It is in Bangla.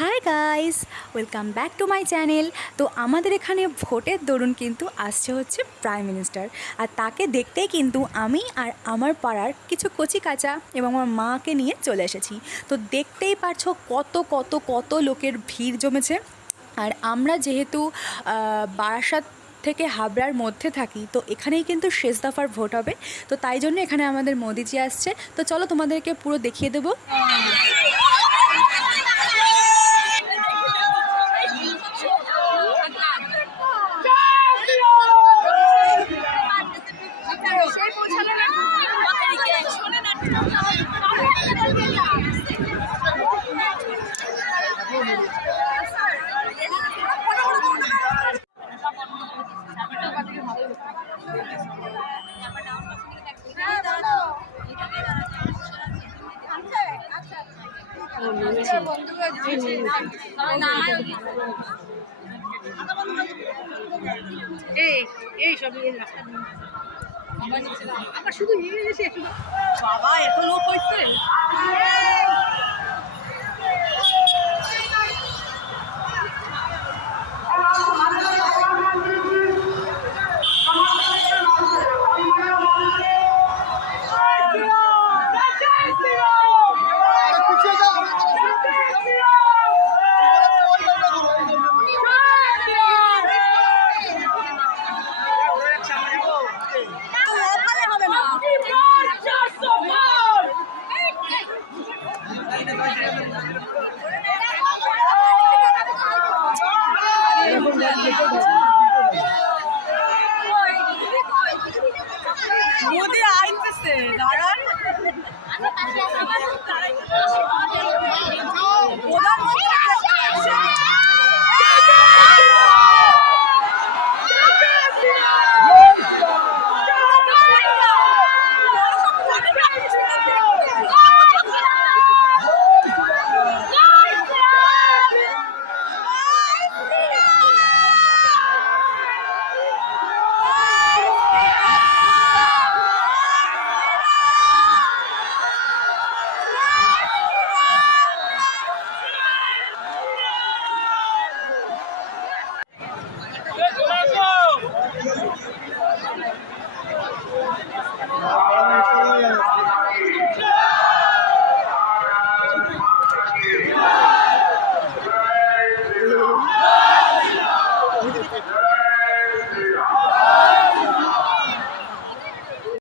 Hi guys welcome back to my channel তো আমাদের এখানে ভোটের দরুন কিন্তু আসছে হচ্ছে প্রাইম মিনিস্টার আর তাকে দেখতেই কিন্তু আমি আর আমার পাড়ার কিছু কচি কাঁচা এবং আমার মাকে নিয়ে চলে এসেছি। তো দেখতেই পারছ কত কত কত লোকের ভিড় জমেছে। আর আমরা যেহেতু বারাসাত থেকে হাবড়ার মধ্যে থাকি, তো এখানেই কিন্তু শেষ দফার ভোট হবে। তো তাই জন্য এখানে আমাদের মোদিজি আসছে। তো চলো তোমাদেরকে পুরো দেখিয়ে দেবো। এই এই সব এই শুধু বাবা এত লোক হয়েছে মোদি আইতেছে দাঁড়ান